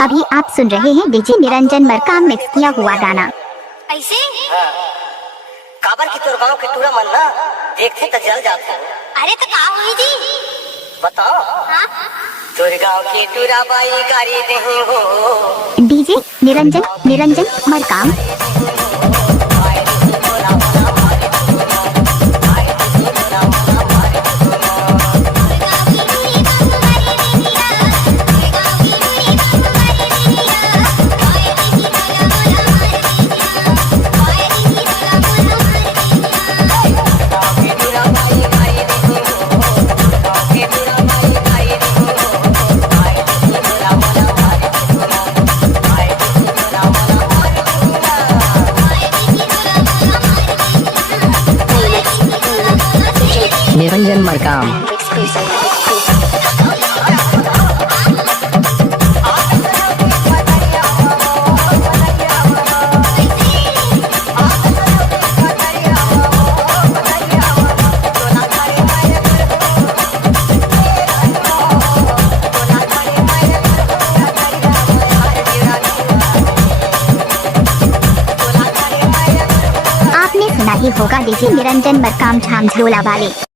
अभी आप सुन रहे हैं डीजे निरंजन मरकाम मिक्स किया हुआ गाना। ऐसे हाँ। काबर की तोर गाँव के टूरा मन ना देखते तो जल जाते हैं। अरे तो का हुई जी बताओ हाँ? तोर गाँव की टूरा बाई गाड़ी नहीं हो। डीजे निरंजन निरंजन मरकाम। निरंजन मरकाम। आपने सुना ही होगा डीजे निरंजन मरकाम झामझोला वाले।